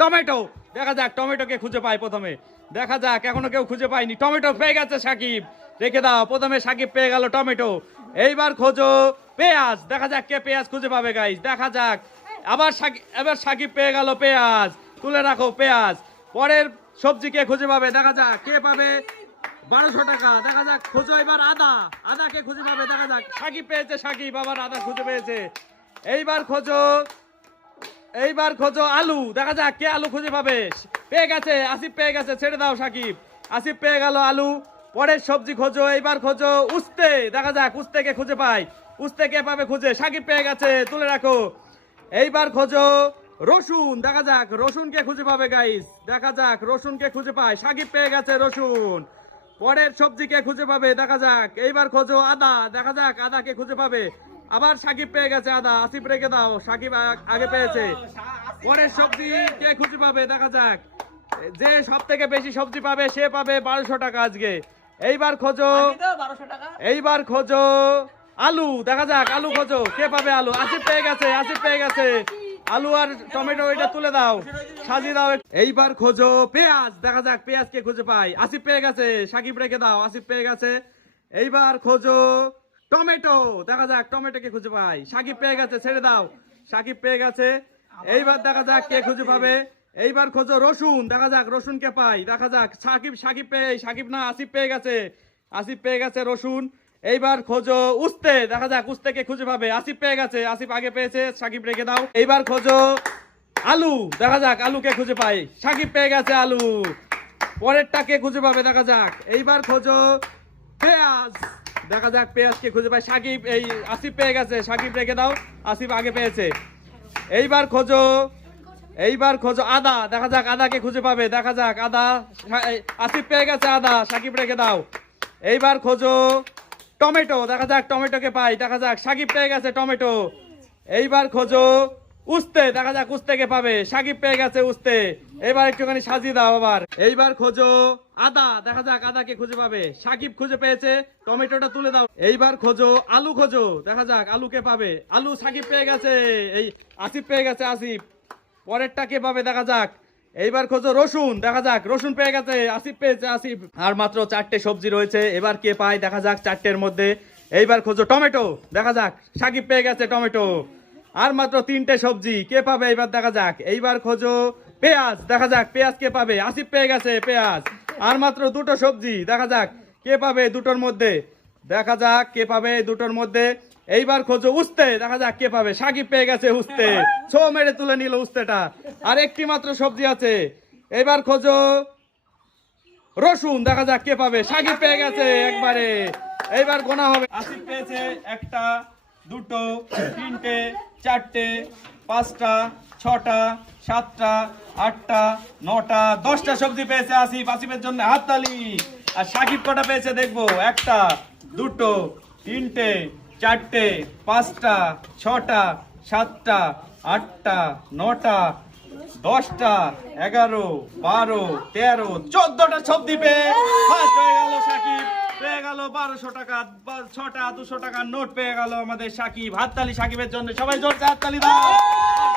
Tomato. দেখা যাক টমেটোকে খুঁজে পায় প্রথমে। দেখা যাক, এখনও কেউ খুঁজে পায়নি। টমেটো পেয়ে গেছে সাকিব। রেখে দাও, প্রথমে সাকিব পেয়ে গেল টমেটো। এইবার খোঁজো পেঁয়াজ। দেখা যাক কে পেঁয়াজ খুঁজে পাবে গাইস দেখা যাক। আবার সাকিব এবার সাকিব পেয়ে গেল পেঁয়াজ। তুলে রাখো পেঁয়াজ। পরের সবজি কে খুঁজে পাবে? দেখা যাক, কে পাবে? বারোশো টাকা। দেখা যাক, খোঁজো এবার আদা। আদা কে খুঁজে পাবে? দেখা যাক। সাকিব পেয়েছে সাকিব, আবার আদা খুঁজে পেয়েছে। এইবার খোঁজো এইবার খোঁজো আলু। দেখা যাক কে আলু খুঁজে পাবে। পেয়ে গেছে, আসিফ পেয়ে গেছে, ছেড়ে দাও সাকিব। আসিফ পেয়ে গেল আলু। পরের সবজি খোঁজো, এইবার খোঁজো উস্তে। দেখা যাক উস্তেকে খুঁজে পাই উস্তে কে পাবে খুঁজে, সাকিব পেয়ে গেছে, তুলে রাখো। এইবার খোঁজো রসুন। দেখা যাক রসুনকে খুঁজে পাবে গাইস দেখা যাক রসুনকে খুঁজে পায়। সাকিব পেয়ে গেছে রসুন। পরের সবজিকে খুঁজে পাবে, দেখা যাক। এইবার খোঁজো আদা। দেখা যাক আদাকে খুঁজে পাবে। আবার সাকিব পেয়ে গেছে আদা আসিফ রেখে দাও সাকিব আগে পেয়েছে। পরের সবজি কে খুঁজে পাবে দেখা যাক। যে সব থেকে বেশি সবজি পাবে সে পাবে বারোশো টাকা আজকে। এইবার খোঁজো। এইবার খোঁজো। আলু দেখা যাক আলু খোঁজো। কে পাবে আলু? আসিফ পেয়ে গেছে আসিফ পেয়ে গেছে। আলু আর টমেটো এটা তুলে দাও সাজিয়ে দাও। এইবার খোঁজো পেঁয়াজ দেখা যাক পেঁয়াজ কে খুঁজে পাই আসিফ পেয়ে গেছে সাকিব রেখে দাও আসিফ পেয়ে গেছে। এইবার খোঁজো টমেটো, দেখা যাক টমেটো কে খুঁজে পাই। সাকিব পেয়ে গেছে, ছেড়ে দাও। সাকিব পেয়ে গেছে। এইবার দেখা যাক কে খুঁজে পাবে। এইবার খোঁজো রসুন, দেখা যাক রসুন কে পাই। দেখা যাক, সাকিব সাকিব পেয়ে, সাকিব না, আসিফ পেয়ে গেছে। আসিফ পেয়ে গেছে রসুন। এইবার খোঁজো উস্তে, দেখা যাক উস্তে কে খুঁজে পাবে। আসিফ পেয়ে গেছে, আসিফ আগে পেয়েছে, সাকিব রেখে দাও। এইবার খোঁজো আলু, দেখা যাক আলু কে খুঁজে পাই। সাকিব পেয়ে গেছে আলু। পরেরটা কে খুঁজে পাবে, দেখা যাক। এইবার খোঁজো পেঁয়াজ। দেখা যাক পেঁয়াজকে খুঁজে পাই। সাকিব, এই আসিফ পেয়ে গেছে। সাকিব রেখে দাও। আসিফ আগে পেয়েছে। এইবার খোঁজো। এইবার খোঁজো। আদা, দেখা যাক আদাকে খুঁজে পাবে। দেখা যাক আদা আসিফ পেয়ে গেছে আদা। সাকিব রেখে দাও। এইবার খোঁজো। টমেটো, দেখা যাক টমেটোকে পাই। দেখা যাক, সাকিব পেয়ে গেছে টমেটো। এইবার খোঁজো। উস্তে, দেখা যাক উস্তেকে পাবে। সাকিব পেয়ে গেছে উস্তে। এবার একটুখানি সাজিয়ে দাও আবার। এইবার খোঁজো আদা, দেখা যাক আদাকে খুঁজে পাবে। সাকিব খুঁজে পেয়েছে, টমেটোটা তুলে দাও। এইবার খোঁজো আলু, খোঁজো, দেখা যাক আলুকে পাবে। আলু সাকিব পেয়ে গেছে। এই আসিফ পেয়ে গেছে, আসিফ। পরেরটা কে পাবে, দেখা যাক। এইবার খোঁজো রসুন, দেখা যাক, রসুন পেয়ে গেছে, আসিফ পেয়েছে, আসিফ। আর মাত্র চারটে সবজি রয়েছে, এবার কে পায়, দেখা যাক চারটের মধ্যে। এইবার খোঁজো টমেটো, দেখা যাক, সাকিব পেয়ে গেছে টমেটো। আর মাত্র তিনটে সবজি। কে পাবে? এইবার দেখা যাক। এইবার খোঁজো। পেঁয়াজ, দেখা যাক, পেঁয়াজ কে পাবে? আসিফ পেয়ে গেছে পেঁয়াজ। আর মাত্র দুটো সবজি, দেখা যাক, কে পাবে দুটোর মধ্যে? দেখা যাক, কে পাবে দুটোর মধ্যে? এইবার খোঁজো উস্তে, দেখা যাক কে পাবে। সাকিব পেয়ে গেছে উস্তে। ছো মেরে তুলে নিল উস্তেটা। আর একটি মাত্র সবজি আছে। এইবার খোঁজো রসুন, দেখা যাক কে পাবে। সাকিব পেয়ে গেছে একবারে। এইবার গোনা হবে। আসিফ পেয়েছে একটা, দুটো, তিনটে চারটে, পাঁচটা, ছটা, সাতটা, আটটা, নটা, দশটা সবজি পেয়েছে আসিফ। আসিফের জন্য হাততালি। আর সাকিব কটা পেয়েছে দেখব? একটা, দুটো, তিনটে, চারটে, পাঁচটা, ছটা, সাতটা, আটটা, নটা, দশটা, এগারো, বারো, তেরো, চোদ্দটা সবজি পেয়ে হয়ে গেল সাকিব। পেয়ে গেল বারোশো টাকা ছটা, দুশো টাকার নোট পেয়ে গেল আমাদের সাকিব। হাততালি সাকিবের জন্য সবাই জোরছে হাততালি দাও।